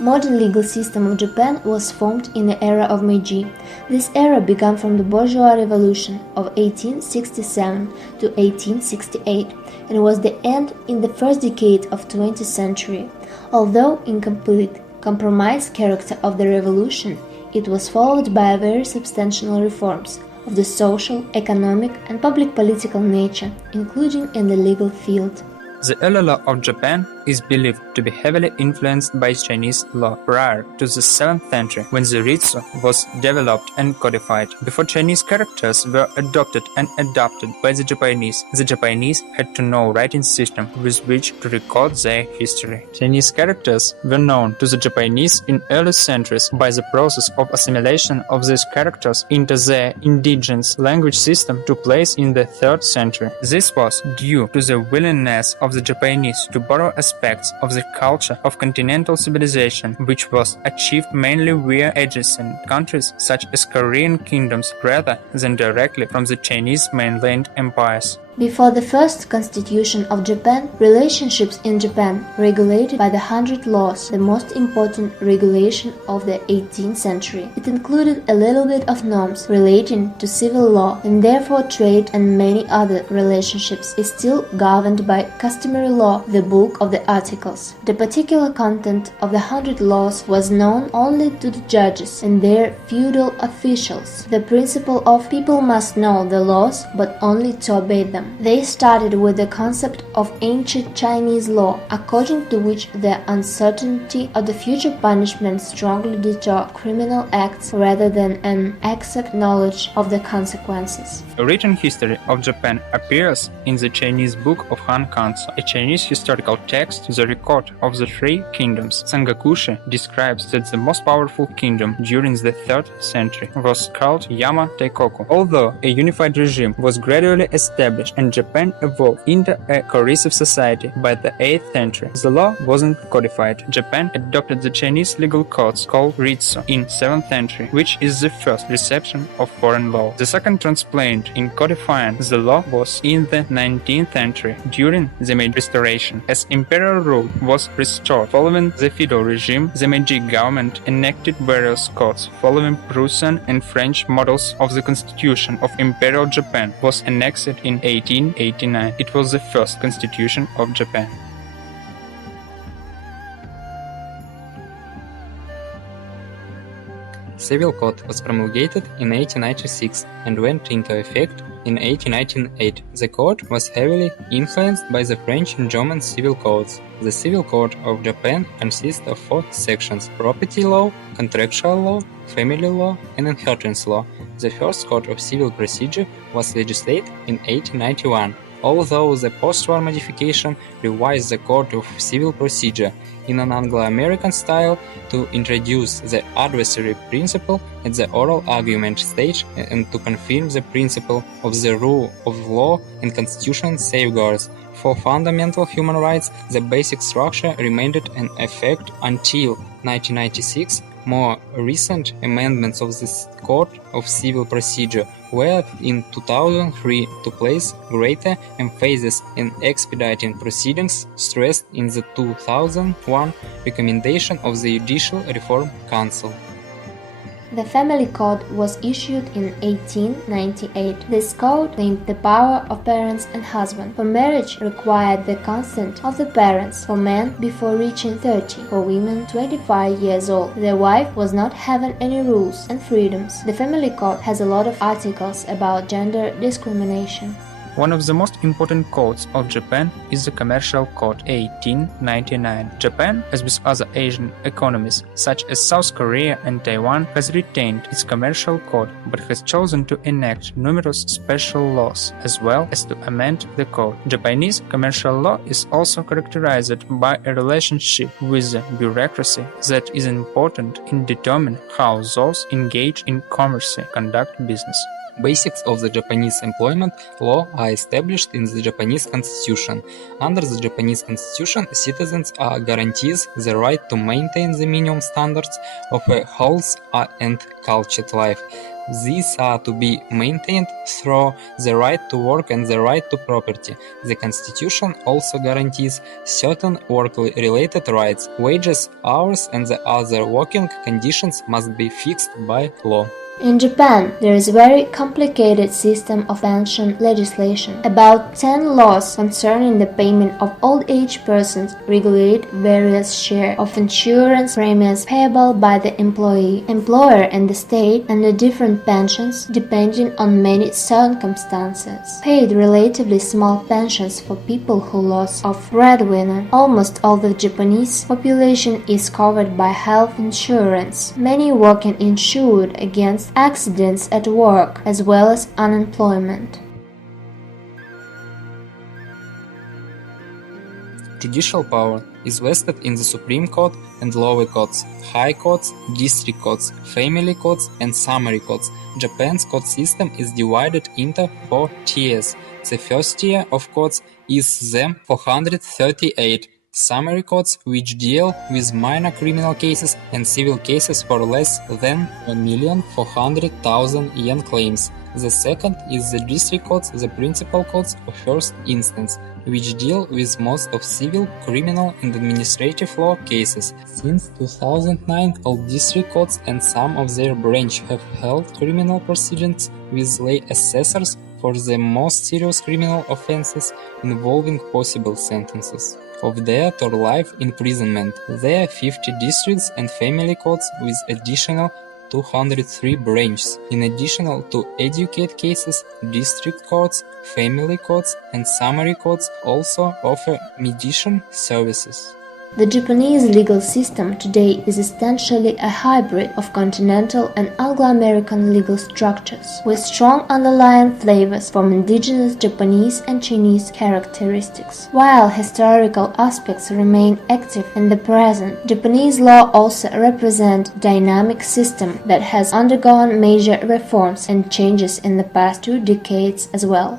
Modern legal system of Japan was formed in the era of Meiji. This era began from the bourgeois revolution of 1867 to 1868 and was the end in the first decade of 20th century. Although incomplete, compromised character of the revolution, it was followed by very substantial reforms of the social, economic, and public political nature, including in the legal field. The early law of Japan is believed to be heavily influenced by Chinese law prior to the 7th century, when the Ritsu was developed and codified. Before Chinese characters were adopted and adapted by the Japanese had to know writing system with which to record their history. Chinese characters were known to the Japanese in early centuries by the process of assimilation of these characters into their indigenous language system took place in the 3rd century. This was due to the willingness of the Japanese to borrow aspects of the culture of continental civilization, which was achieved mainly via adjacent countries such as Korean kingdoms rather than directly from the Chinese mainland empires. Before the first constitution of Japan, relationships in Japan regulated by the 100 Laws, the most important regulation of the 18th century. It included a little bit of norms relating to civil law, and therefore trade and many other relationships is still governed by customary law, the bulk of the articles. The particular content of the 100 Laws was known only to the judges and their feudal officials. The principle of people must know the laws but only to obey them. They started with the concept of ancient Chinese law, according to which the uncertainty of the future punishment strongly deter criminal acts rather than an exact knowledge of the consequences. A written history of Japan appears in the Chinese Book of Han Kanso, a Chinese historical text, the record of the three kingdoms. Sangakushi describes that the most powerful kingdom during the 3rd century was called Yama Taikoku. Although a unified regime was gradually established and Japan evolved into a cohesive society by the 8th century, the law wasn't codified. Japan adopted the Chinese legal codes called Ritsu in 7th century, which is the first reception of foreign law. The second transplant in codifying the law was in the 19th century during the Meiji Restoration. As imperial rule was restored following the feudal regime, the Meiji government enacted various codes following Prussian and French models of the Constitution of Imperial Japan was annexed in 1889. It was the first constitution of Japan. Civil Code was promulgated in 1896 and went into effect in 1898. The code was heavily influenced by the French and German civil codes. The Civil Code of Japan consists of 4 sections: property law, contractual law, family law, and inheritance law. The first Code of Civil Procedure was legislated in 1891, although the post-war modification revised the Code of Civil Procedure in an Anglo-American style to introduce the adversary principle at the oral argument stage and to confirm the principle of the rule of law and constitutional safeguards. For fundamental human rights, the basic structure remained in effect until 1996. More recent amendments of this Code of Civil Procedure were in 2003 to place greater emphasis in expediting proceedings, stressed in the 2001 recommendation of the Judicial Reform Council. The Family Code was issued in 1898. This code named the power of parents and husband. For marriage required the consent of the parents for men before reaching 30, for women 25 years old. The wife was not having any rules and freedoms. The Family Code has a lot of articles about gender discrimination. One of the most important codes of Japan is the Commercial Code 1899. Japan, as with other Asian economies such as South Korea and Taiwan, has retained its commercial code but has chosen to enact numerous special laws as well as to amend the code. Japanese commercial law is also characterized by a relationship with the bureaucracy that is important in determining how those engaged in commerce conduct business. Basics of the Japanese employment law are established in the Japanese constitution. Under the Japanese constitution, citizens are guaranteed the right to maintain the minimum standards of a health and cultured life. These are to be maintained through the right to work and the right to property. The constitution also guarantees certain work-related rights. Wages, hours, and the other working conditions must be fixed by law. In Japan, there is a very complicated system of pension legislation. About 10 laws concerning the payment of old age persons regulate various share of insurance premiums payable by the employee, employer, and the state, and the different pensions depending on many circumstances. Paid relatively small pensions for people who lost a breadwinner. Almost all the Japanese population is covered by health insurance. Many working insured against accidents at work as well as unemployment. Judicial power is vested in the Supreme Court and lower courts, high courts, district courts, family courts, and summary courts. Japan's court system is divided into 4 tiers. The first tier of courts is the 438 summary courts, which deal with minor criminal cases and civil cases for less than 1,400,000 yen claims. The second is the district courts, the principal courts of first instance, which deal with most of civil, criminal, and administrative law cases. Since 2009, all district courts and some of their branch have held criminal proceedings with lay assessors for the most serious criminal offenses involving possible sentences of death or life imprisonment. There are 50 districts and family courts with additional 203 branches. In addition to adjudicate cases, district courts, family courts, and summary courts also offer mediation services. The Japanese legal system today is essentially a hybrid of continental and Anglo-American legal structures, with strong underlying flavors from indigenous Japanese and Chinese characteristics. While historical aspects remain active in the present, Japanese law also represents a dynamic system that has undergone major reforms and changes in the past 2 decades as well.